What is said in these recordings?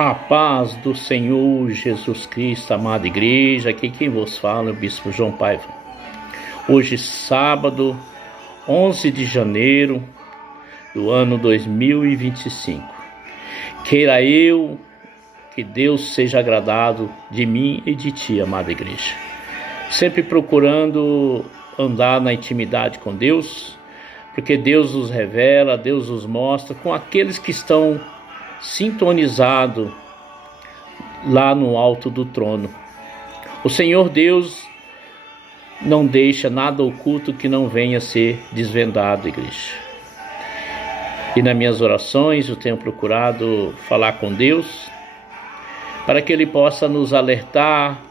A paz do Senhor Jesus Cristo, amada igreja, aqui quem vos fala é o Bispo João Paiva. Hoje, sábado, 11 de janeiro do ano 2025. Queira eu que Deus seja agradado de mim e de ti, amada igreja. Sempre procurando andar na intimidade com Deus, porque Deus nos revela, Deus nos mostra com aqueles que estão sintonizado lá no alto do trono. O Senhor Deus não deixa nada oculto que não venha a ser desvendado, igreja. E nas minhas orações eu tenho procurado falar com Deus para que Ele possa nos alertar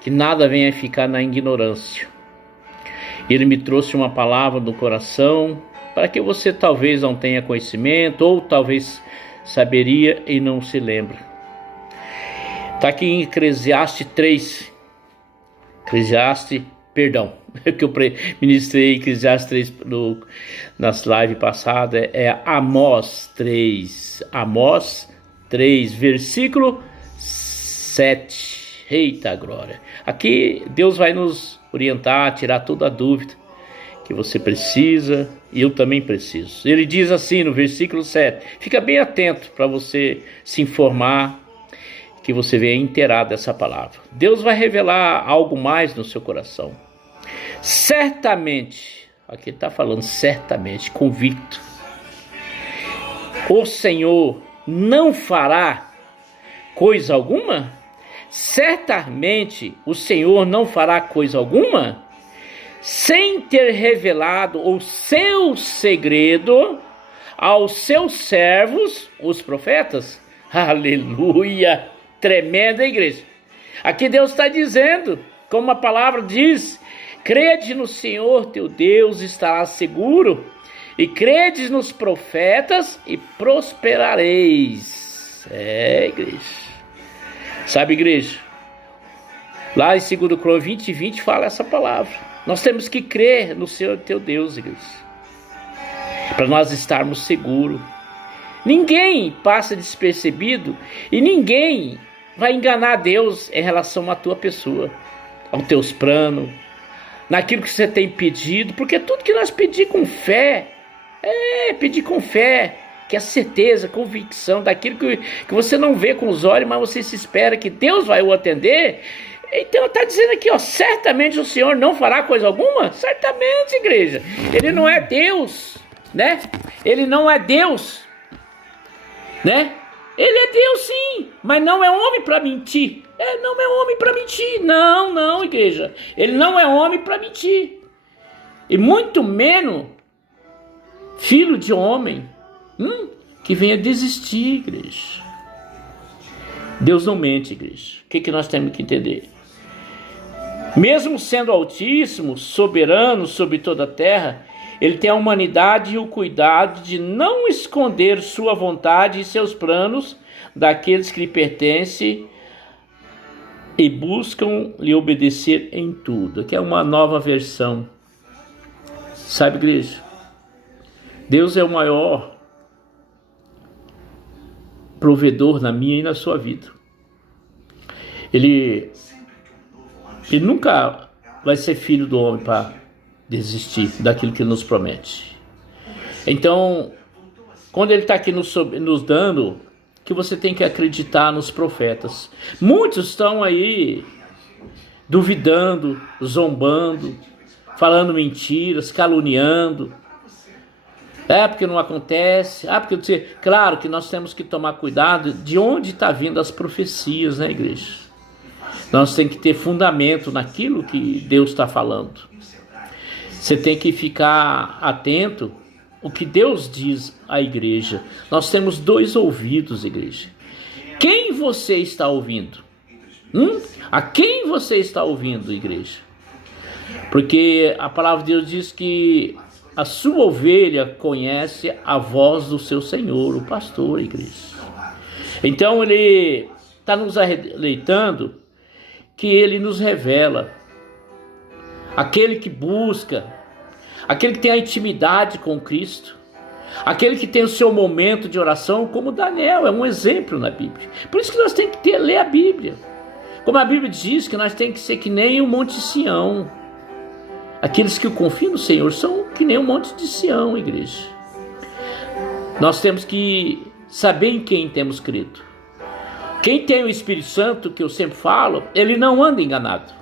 que nada venha ficar na ignorância. Ele me trouxe uma palavra no coração para que você talvez não tenha conhecimento ou talvez saberia e não se lembra. Está aqui em Eclesiastes 3. Que eu ministrei Eclesiastes 3 nas lives passadas. É Amós 3. Amós 3, versículo 7. Eita glória. Aqui Deus vai nos orientar, tirar toda a dúvida que você precisa e eu também preciso. Ele diz assim no versículo 7, fica bem atento para você se informar, que você venha inteirado dessa palavra. Deus vai revelar algo mais no seu coração. Certamente, aqui ele está falando certamente, convicto, o Senhor não fará coisa alguma? Certamente o Senhor não fará coisa alguma? Sem ter revelado o seu segredo aos seus servos, os profetas. Aleluia! Tremenda igreja. Aqui Deus está dizendo, como a palavra diz, crede no Senhor teu Deus, estarás seguro, e credes nos profetas e prosperareis. Igreja. Sabe, igreja? Lá em 2 Crônicas 20:20 fala essa palavra. Nós temos que crer no Senhor teu Deus, igreja, para nós estarmos seguros. Ninguém passa despercebido e ninguém vai enganar Deus em relação à tua pessoa, aos teus planos, naquilo que você tem pedido, porque tudo que nós pedimos com fé, pedir com fé, que é certeza, convicção daquilo que você não vê com os olhos, mas você se espera que Deus vai o atender. Então está dizendo aqui, certamente o Senhor não fará coisa alguma? Certamente, igreja. Ele não é Deus, né? Ele não é Deus, né? Ele é Deus sim, mas não é homem para mentir. Não é homem para mentir. Não, igreja. Ele não é homem para mentir. E muito menos filho de homem que venha desistir, igreja. Deus não mente, igreja. O que nós temos que entender? Mesmo sendo altíssimo, soberano sobre toda a terra, ele tem a humanidade e o cuidado de não esconder sua vontade e seus planos daqueles que lhe pertencem e buscam lhe obedecer em tudo. Aqui é uma nova versão. Sabe, igreja? Deus é o maior provedor na minha e na sua vida. Ele nunca vai ser filho do homem para desistir daquilo que ele nos promete. Então, quando ele está aqui nos dando, que você tem que acreditar nos profetas. Muitos estão aí duvidando, zombando, falando mentiras, caluniando. Porque não acontece. Porque claro que nós temos que tomar cuidado de onde está vindo as profecias, né, igreja? Nós temos que ter fundamento naquilo que Deus está falando. Você tem que ficar atento ao que Deus diz à igreja. Nós temos 2 ouvidos, igreja. Quem você está ouvindo? A quem você está ouvindo, igreja? Porque a palavra de Deus diz que a sua ovelha conhece a voz do seu Senhor, o pastor, igreja. Então ele está nos alertando que ele nos revela. Aquele que busca, aquele que tem a intimidade com Cristo, Aquele que tem o seu momento de oração, como Daniel, é um exemplo na Bíblia. Por isso que nós temos que ler a Bíblia. Como a Bíblia diz que nós temos que ser que nem o Monte Sião. Aqueles que confiam no Senhor são que nem o Monte de Sião, igreja. Nós temos que saber em quem temos crido. Quem tem o Espírito Santo, que eu sempre falo, ele não anda enganado.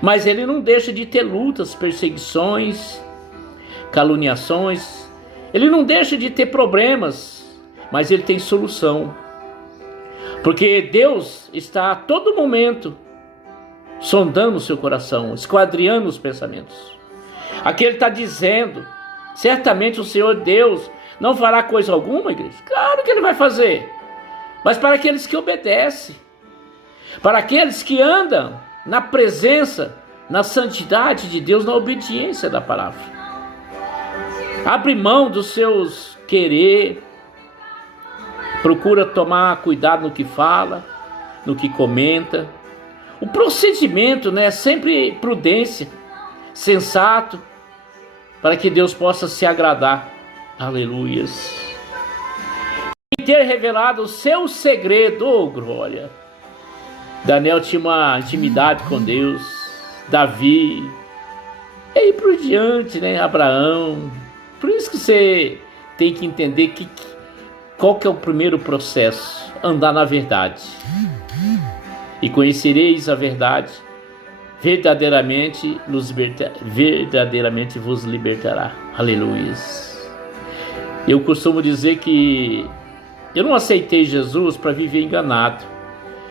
Mas ele não deixa de ter lutas, perseguições, caluniações. Ele não deixa de ter problemas, mas ele tem solução. Porque Deus está a todo momento sondando o seu coração, esquadriando os pensamentos. Aqui ele está dizendo, certamente o Senhor Deus não fará coisa alguma, igreja? Claro que ele vai fazer. Mas para aqueles que obedecem, para aqueles que andam na presença, na santidade de Deus, na obediência da palavra. Abre mão dos seus querer, procura tomar cuidado no que fala, no que comenta. O procedimento, né, é sempre prudência, sensato, para que Deus possa se agradar. Aleluias. E ter revelado o seu segredo, oh glória. Daniel tinha uma intimidade com Deus, Davi, e aí por diante, né, Abraão. Por isso que você tem que entender qual que é o primeiro processo, andar na verdade. E conhecereis a verdade, verdadeiramente vos libertará. Aleluia. Eu costumo dizer que eu não aceitei Jesus para viver enganado,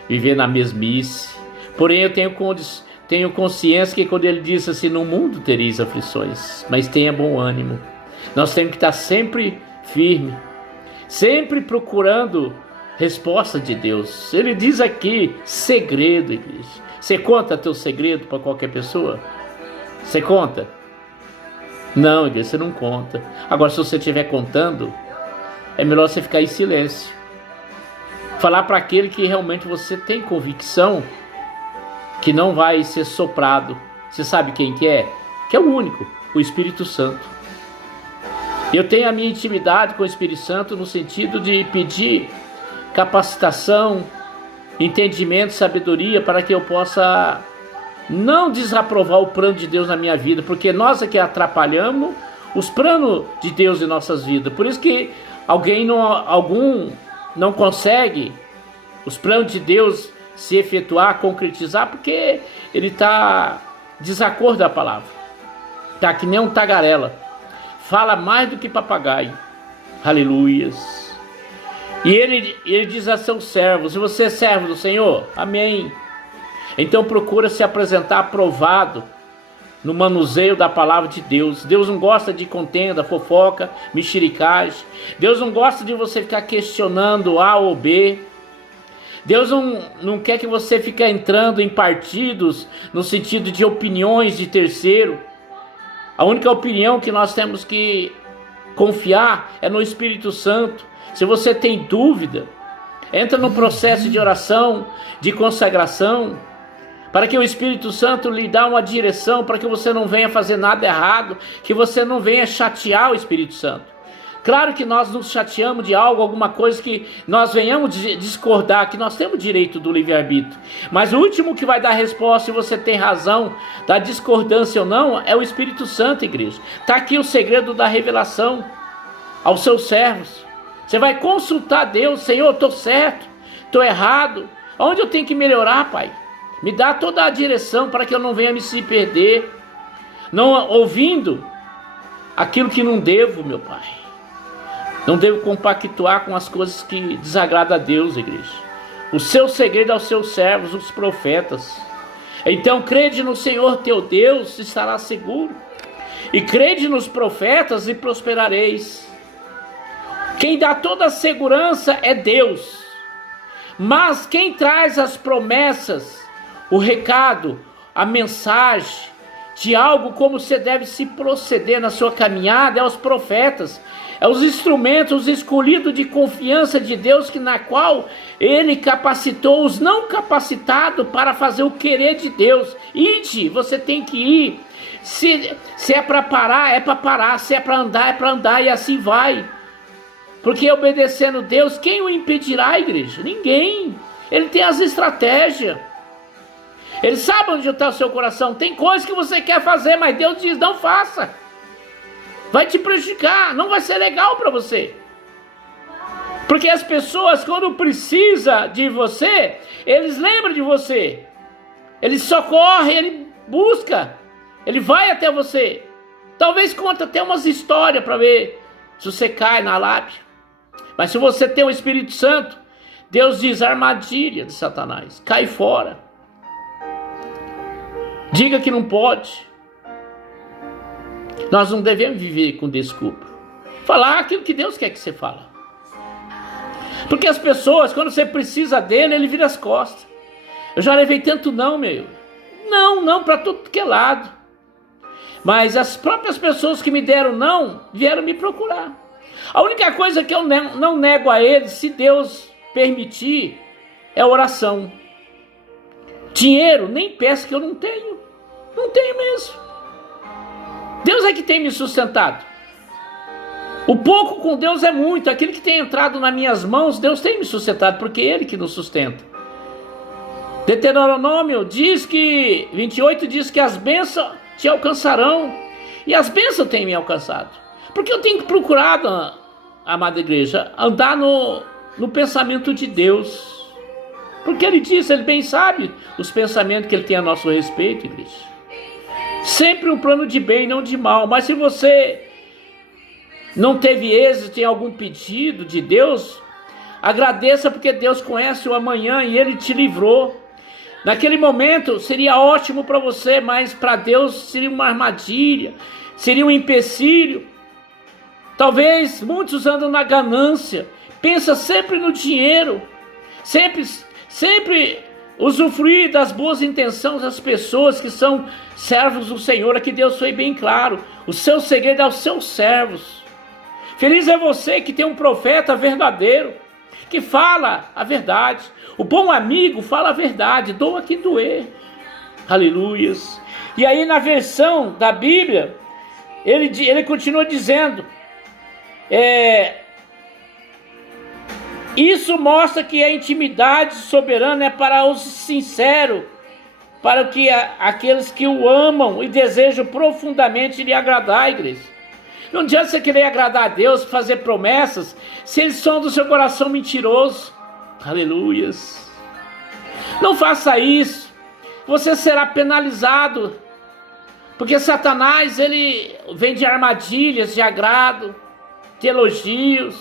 viver na mesmice. Porém eu tenho consciência que quando ele disse assim, no mundo tereis aflições, mas tenha bom ânimo. Nós temos que estar sempre firme, sempre procurando resposta de Deus. Ele diz aqui, segredo, igreja. Você conta teu segredo para qualquer pessoa? Você conta? Não, igreja, você não conta. Agora, se você estiver contando, é melhor você ficar em silêncio. Falar para aquele que realmente você tem convicção que não vai ser soprado. Você sabe quem que é? Que é o único, o Espírito Santo. Eu tenho a minha intimidade com o Espírito Santo no sentido de pedir capacitação, entendimento, sabedoria, para que eu possa não desaprovar o plano de Deus na minha vida, porque nós é que atrapalhamos os planos de Deus em nossas vidas. Por isso que algum não consegue os planos de Deus se efetuar, concretizar, porque ele está desacordo da palavra. Está que nem um tagarela. Fala mais do que papagaio. Aleluias. E ele diz a seus servos, se você é servo do Senhor, amém. Então procura se apresentar aprovado no manuseio da palavra de Deus. Deus não gosta de contenda, fofoca, mexericagem. Deus não gosta de você ficar questionando A ou B. Deus não quer que você fique entrando em partidos no sentido de opiniões de terceiro. A única opinião que nós temos que confiar é no Espírito Santo. Se você tem dúvida, entra no processo de oração, de consagração, para que o Espírito Santo lhe dê uma direção, para que você não venha fazer nada errado, que você não venha chatear o Espírito Santo. Claro que nós nos chateamos de algo, alguma coisa que nós venhamos discordar, que nós temos direito do livre-arbítrio. Mas o último que vai dar resposta, se você tem razão da discordância ou não, é o Espírito Santo, igreja. Está aqui o segredo da revelação aos seus servos. Você vai consultar Deus, Senhor, estou certo, estou errado, onde eu tenho que melhorar, Pai? Me dá toda a direção para que eu não venha me se perder, não ouvindo aquilo que não devo, meu Pai. Não devo compactuar com as coisas que desagradam a Deus, igreja. O seu segredo aos seus servos, os profetas. Então crede no Senhor teu Deus, estará seguro. E crede nos profetas e prosperareis. Quem dá toda a segurança é Deus. Mas quem traz as promessas, o recado, a mensagem de algo como você deve se proceder na sua caminhada é os profetas. É os instrumentos, os escolhidos de confiança de Deus, na qual Ele capacitou os não capacitados para fazer o querer de Deus. Ide, você tem que ir. Se é para parar, é para parar. Se é para andar, é para andar. E assim vai. Porque obedecendo Deus, quem o impedirá, igreja? Ninguém. Ele tem as estratégias. Ele sabe onde está o seu coração. Tem coisas que você quer fazer, mas Deus diz, não faça. Vai te prejudicar, não vai ser legal para você. Porque as pessoas, quando precisam de você, eles lembram de você. Ele socorre, ele busca, ele vai até você. Talvez conta até umas histórias para ver se você cai na lápide. Mas se você tem o Espírito Santo, Deus diz, armadilha de Satanás, cai fora. Diga que não pode. Nós não devemos viver com desculpa. Falar aquilo que Deus quer que você fale. Porque as pessoas, quando você precisa dele, ele vira as costas. Eu já levei tanto não, meu. Não, para tudo que é lado. Mas as próprias pessoas que me deram não, vieram me procurar. A única coisa que eu não nego a eles, se Deus permitir, é oração. Dinheiro, nem peço que eu não tenho. Não tenho mesmo. Deus é que tem me sustentado. O pouco com Deus é muito. Aquilo que tem entrado nas minhas mãos, Deus tem me sustentado, porque é Ele que nos sustenta. Deuteronômio 28 diz que as bênçãos te alcançarão. E as bênçãos têm me alcançado. Porque eu tenho procurado, amada igreja, andar no pensamento de Deus. Porque Ele diz, Ele bem sabe os pensamentos que Ele tem a nosso respeito, igreja. Sempre um plano de bem, não de mal. Mas se você não teve êxito em algum pedido de Deus, agradeça, porque Deus conhece o amanhã e Ele te livrou. Naquele momento seria ótimo para você, mas para Deus seria uma armadilha, seria um empecilho. Talvez muitos andam na ganância, pensa sempre no dinheiro, sempre usufruir das boas intenções das pessoas que são servos do Senhor. Aqui Deus foi bem claro, o seu segredo é aos seus servos. Feliz é você que tem um profeta verdadeiro, que fala a verdade. O bom amigo fala a verdade, doa quem doer. Aleluias. E aí na versão da Bíblia, ele continua dizendo, isso mostra que a intimidade soberana é para os sinceros, para que aqueles que o amam e desejam profundamente lhe agradar, igreja. Não adianta você querer agradar a Deus, fazer promessas, se eles são do seu coração mentiroso. Aleluias. Não faça isso. Você será penalizado. Porque Satanás, ele vem de armadilhas, de agrado, de elogios,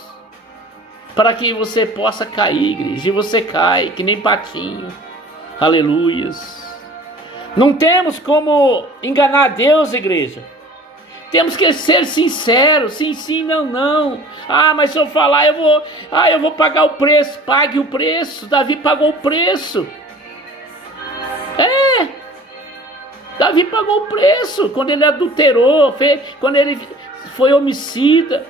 para que você possa cair, igreja. E você cai, que nem patinho. Aleluias. Não temos como enganar Deus, igreja. Temos que ser sinceros, sim, não. Mas se eu falar, eu vou pagar o preço. Pague o preço. Davi pagou o preço. Davi pagou o preço quando ele adulterou, quando ele foi homicida.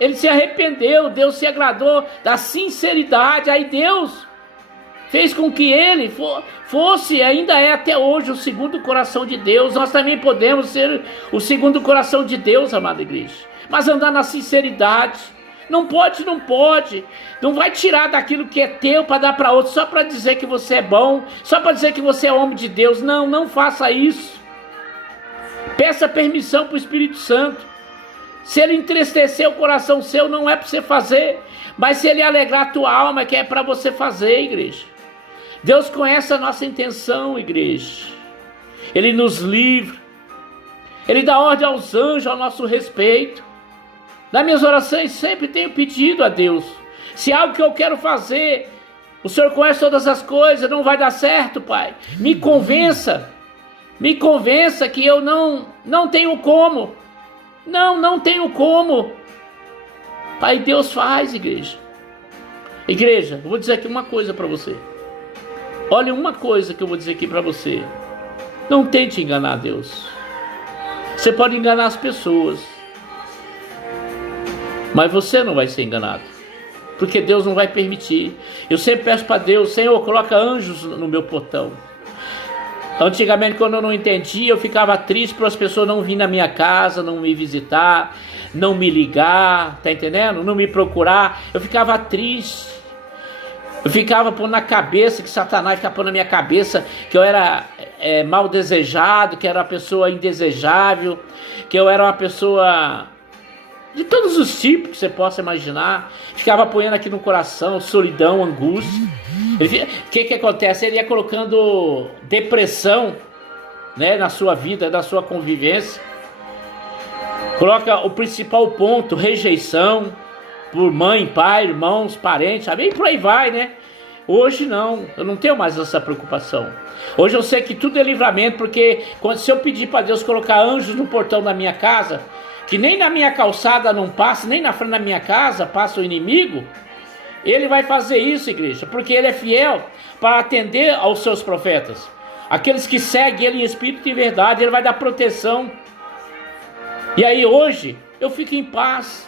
Ele se arrependeu, Deus se agradou da sinceridade. Aí Deus fez com que ele fosse, ainda é até hoje, o segundo coração de Deus. Nós também podemos ser o segundo coração de Deus, amada igreja. Mas andar na sinceridade. Não pode. Não vai tirar daquilo que é teu para dar para outro, só para dizer que você é bom, só para dizer que você é homem de Deus. Não faça isso. Peça permissão para o Espírito Santo. Se ele entristecer o coração seu, não é para você fazer. Mas se ele alegrar a tua alma, que é para você fazer, igreja. Deus conhece a nossa intenção, igreja. Ele nos livra. Ele dá ordem aos anjos ao nosso respeito. Nas minhas orações sempre tenho pedido a Deus. Se algo que eu quero fazer, o Senhor conhece todas as coisas, não vai dar certo, Pai. Me convença que eu não tenho como. Não tenho como. Pai, Deus faz, igreja. Igreja, eu vou dizer aqui uma coisa para você. Olha, uma coisa que eu vou dizer aqui para você. Não tente enganar Deus. Você pode enganar as pessoas, mas você não vai ser enganado, porque Deus não vai permitir. Eu sempre peço para Deus, Senhor, coloca anjos no meu portão. Antigamente, quando eu não entendia, eu ficava triste por as pessoas não virem na minha casa, não me visitar, não me ligar, tá entendendo? Não me procurar. Eu ficava triste. Eu ficava pondo na cabeça, que Satanás ficava pondo na minha cabeça que eu era mal desejado, que era uma pessoa indesejável, que eu era uma pessoa de todos os tipos que você possa imaginar. Ficava apoiando aqui no coração, solidão, angústia. O que acontece? Ele ia colocando depressão, né, na sua vida, na sua convivência. Coloca o principal ponto, rejeição por mãe, pai, irmãos, parentes, sabe? E por aí vai, né? Hoje não, eu não tenho mais essa preocupação. Hoje eu sei que tudo é livramento, porque se eu pedir para Deus colocar anjos no portão da minha casa, que nem na minha calçada não passa, nem na frente da minha casa passa o inimigo, Ele vai fazer isso, igreja, porque Ele é fiel para atender aos seus profetas. Aqueles que seguem Ele em espírito e verdade, Ele vai dar proteção. E aí hoje eu fico em paz,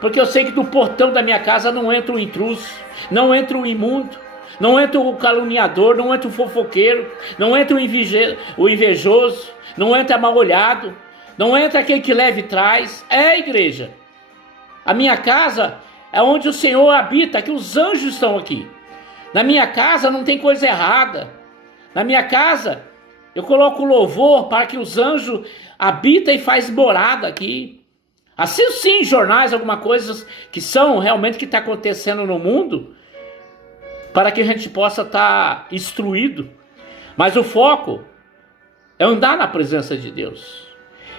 porque eu sei que do portão da minha casa não entra o intruso, não entra o imundo, não entra o caluniador, não entra o fofoqueiro, não entra o invejoso, não entra mal-olhado, não entra aquele que leva e traz. Igreja, a minha casa é onde o Senhor habita, que os anjos estão aqui. Na minha casa não tem coisa errada. Na minha casa eu coloco louvor para que os anjos habitam e faz morada aqui. Assim sim, jornais, alguma coisa que são realmente que está acontecendo no mundo, para que a gente possa estar instruído. Mas o foco é andar na presença de Deus.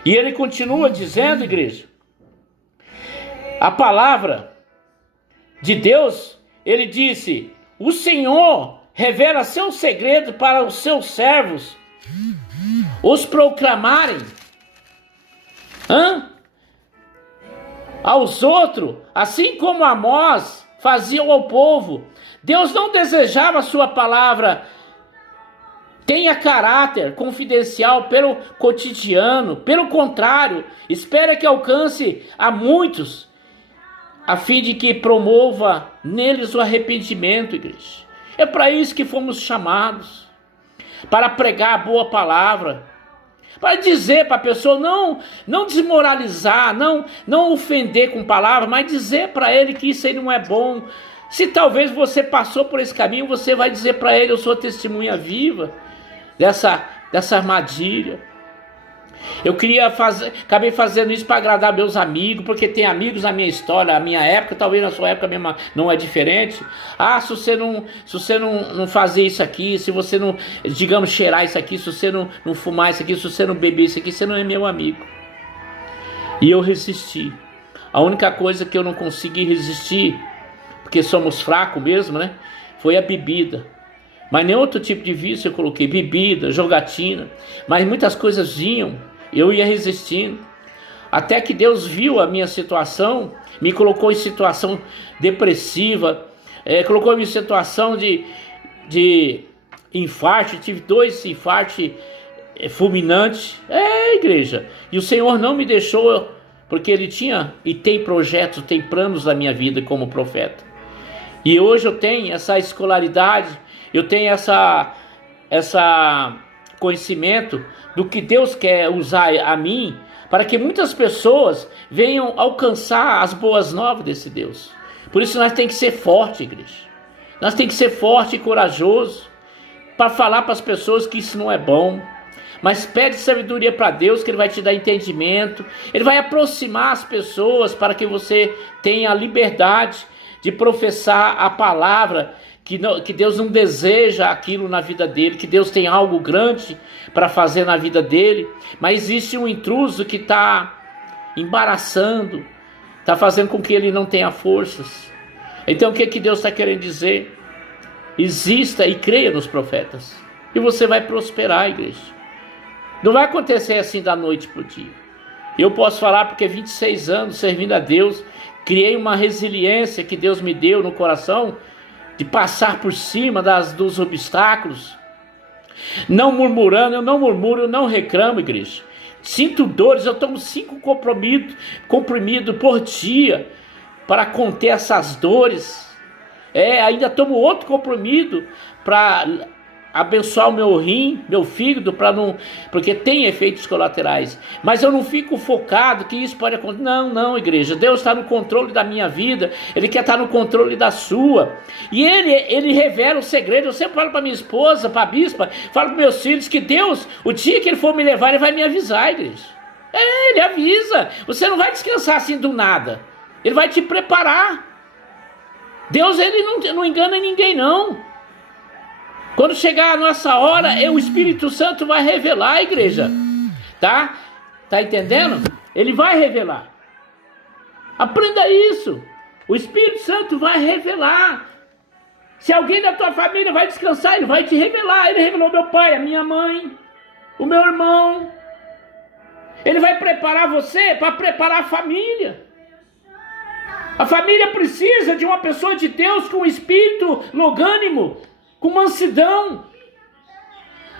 E ele continua dizendo, igreja, a palavra de Deus, ele disse: o Senhor revela seu segredo para os seus servos, os proclamarem aos outros, assim como Amós fazia ao povo. Deus não desejava a sua palavra tenha caráter confidencial pelo cotidiano. Pelo contrário, espera que alcance a muitos, a fim de que promova neles o arrependimento, igreja. É para isso que fomos chamados, para pregar a boa palavra, para dizer para a pessoa, não desmoralizar, não ofender com palavras, mas dizer para ele que isso aí não é bom. Se talvez você passou por esse caminho, você vai dizer para ele: eu sou testemunha viva dessa armadilha. Eu acabei fazendo isso para agradar meus amigos, porque tem amigos na minha história, na minha época, talvez na sua época mesmo não é diferente. Se você não fazer isso aqui, se você não, digamos, cheirar isso aqui, se você não fumar isso aqui, se você não beber isso aqui, você não é meu amigo. E eu resisti. A única coisa que eu não consegui resistir, porque somos fracos mesmo, né, foi a bebida. Mas nem outro tipo de vício eu coloquei, bebida, jogatina, mas muitas coisas vinham, eu ia resistindo, até que Deus viu a minha situação, me colocou em situação depressiva, colocou em situação de infarto. Tive 2 infartos fulminantes, igreja, e o Senhor não me deixou, porque Ele tinha e tem projetos, tem planos na minha vida como profeta. E hoje eu tenho essa escolaridade, eu tenho essa conhecimento do que Deus quer usar a mim, para que muitas pessoas venham alcançar as boas novas desse Deus. Por isso nós temos que ser forte, igreja. Nós temos que ser forte e corajoso para falar para as pessoas que isso não é bom. Mas pede sabedoria para Deus, que Ele vai te dar entendimento. Ele vai aproximar as pessoas para que você tenha a liberdade de professar a palavra, que Deus não deseja aquilo na vida dele, que Deus tem algo grande para fazer na vida dele, mas existe um intruso que está embaraçando, está fazendo com que ele não tenha forças. Então o que Deus está querendo dizer? Exista e creia nos profetas, e você vai prosperar, igreja. Não vai acontecer assim da noite para o dia. Eu posso falar porque 26 anos servindo a Deus, criei uma resiliência que Deus me deu no coração, de passar por cima dos obstáculos, não murmurando. Eu não murmuro, eu não reclamo, igreja. Sinto dores, eu tomo 5 comprimidos por dia para conter essas dores. Ainda tomo outro comprimido para abençoar o meu rim, meu fígado, porque tem efeitos colaterais. Mas eu não fico focado que isso pode acontecer. Não, igreja. Deus está no controle da minha vida. Ele quer estar no controle da sua. E Ele revela o segredo. Eu sempre falo para minha esposa, para a bispa, falo para meus filhos que Deus, o dia que Ele for me levar, Ele vai me avisar, igreja. Ele avisa. Você não vai descansar assim do nada. Ele vai te preparar. Deus, Ele não engana ninguém, não. Quando chegar a nossa hora, o Espírito Santo vai revelar, igreja. Tá? Tá entendendo? Ele vai revelar. Aprenda isso. O Espírito Santo vai revelar. Se alguém da tua família vai descansar, ele vai te revelar. Ele revelou meu pai, a minha mãe, o meu irmão. Ele vai preparar você para preparar a família. A família precisa de uma pessoa de Deus com espírito longânimo, com mansidão,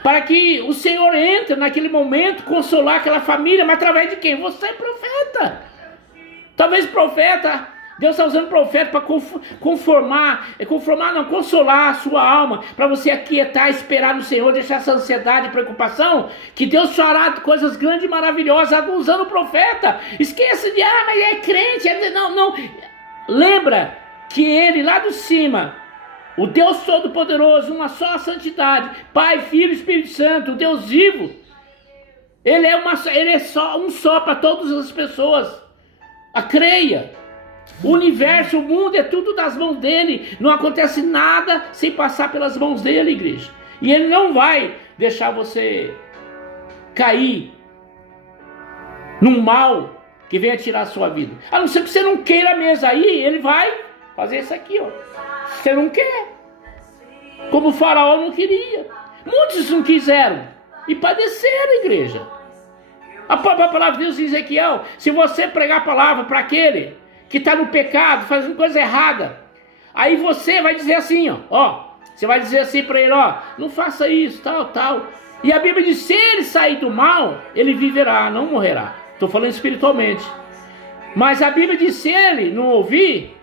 para que o Senhor entre naquele momento, consolar aquela família, mas através de quem? Você é profeta. Talvez profeta, Deus está usando profeta para consolar a sua alma, para você aquietar, esperar no Senhor, deixar essa ansiedade e preocupação, que Deus fará coisas grandes e maravilhosas usando o profeta. Esqueça de, mas é crente, não. Lembra que ele lá de cima, o Deus Todo-Poderoso, uma só santidade, Pai, Filho e Espírito Santo, o Deus vivo, Ele é só um só para todas as pessoas. Creia. O universo, o mundo é tudo das mãos dele. Não acontece nada sem passar pelas mãos dele, igreja. E Ele não vai deixar você cair num mal que venha tirar a sua vida. A não ser que você não queira mesmo. Aí Ele vai fazer isso aqui, ó. Você não quer. Como o faraó não queria. Muitos não quiseram. E padeceram, igreja. A palavra de Deus diz, Ezequiel, se você pregar a palavra para aquele que está no pecado, fazendo coisa errada, aí você vai dizer assim, ó. Você vai dizer assim para ele, não faça isso, tal. E a Bíblia diz, se ele sair do mal, ele viverá, não morrerá. Estou falando espiritualmente. Mas a Bíblia diz, se ele não ouvir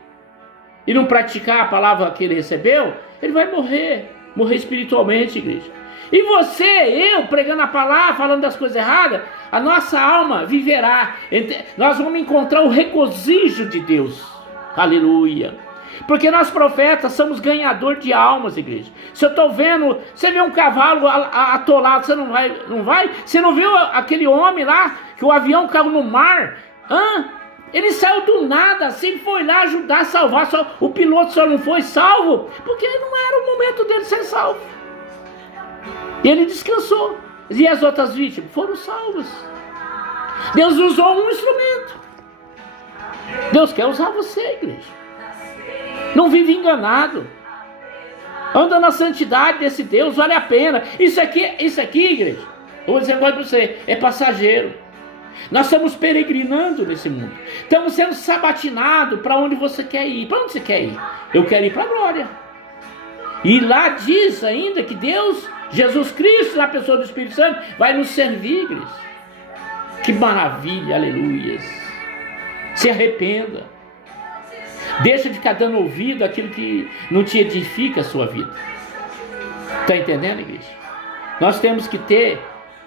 e não praticar a palavra que ele recebeu, ele vai morrer espiritualmente, igreja. E você, eu, pregando a palavra, falando das coisas erradas, a nossa alma viverá. Nós vamos encontrar o regozijo de Deus. Aleluia. Porque nós profetas somos ganhadores de almas, igreja. Se eu estou vendo, você vê um cavalo atolado, você não vai? Você não viu aquele homem lá, que o avião caiu no mar? Ele saiu do nada, assim, foi lá ajudar a salvar. O piloto só não foi salvo, porque não era o momento dele ser salvo. E ele descansou. E as outras vítimas foram salvas. Deus usou um instrumento. Deus quer usar você, igreja. Não vive enganado. Anda na santidade desse Deus, vale a pena. Isso aqui, igreja, eu vou dizer agora para você, é passageiro. Nós estamos peregrinando nesse mundo. Estamos sendo sabatinados para onde você quer ir. Para onde você quer ir? Eu quero ir para a glória. E lá diz ainda que Deus, Jesus Cristo, na pessoa do Espírito Santo, vai nos servir, igreja. Que maravilha, aleluias. Se arrependa. Deixa de ficar dando ouvido àquilo que não te edifica a sua vida. Está entendendo, igreja? Nós temos que ter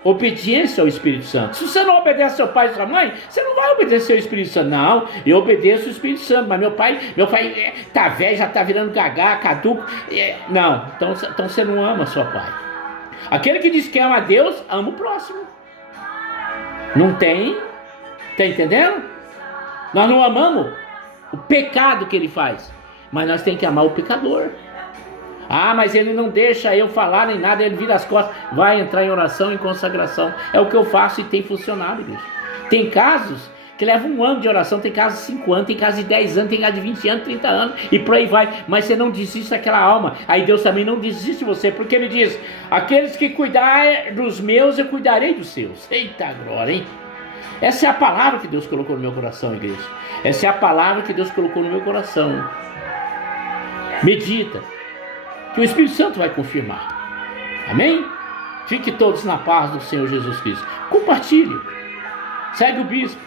obediência ao Espírito Santo. Se você não obedece ao seu pai e sua mãe, você não vai obedecer ao Espírito Santo. Não, eu obedeço ao Espírito Santo, mas meu pai tá velho, já tá virando gagá, caduco. Não, então você não ama seu pai. Aquele que diz que ama a Deus, ama o próximo. Não tem? Tá entendendo? Nós não amamos o pecado que ele faz, mas nós temos que amar o pecador. Mas ele não deixa eu falar nem nada, ele vira as costas, vai entrar em oração, em consagração. É o que eu faço e tem funcionado, igreja. Tem casos que levam 1 ano de oração, tem casos de 5 anos, tem casos de 10 anos, tem casos de 20 anos, 30 anos, e por aí vai. Mas você não desiste daquela alma. Aí Deus também não desiste de você, porque Ele diz, aqueles que cuidarem dos meus, eu cuidarei dos seus. Eita glória, hein? Essa é a palavra que Deus colocou no meu coração, igreja. Essa é a palavra que Deus colocou no meu coração. Medita, que o Espírito Santo vai confirmar. Amém? Fique todos na paz do Senhor Jesus Cristo. Compartilhe. Segue o bispo.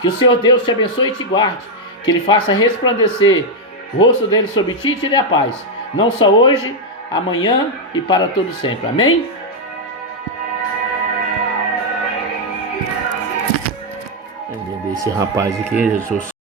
Que o Senhor Deus te abençoe e te guarde. Que Ele faça resplandecer o rosto dele sobre ti e te dê a paz. Não só hoje, amanhã e para todo sempre. Amém? Entender esse rapaz aqui, Jesus.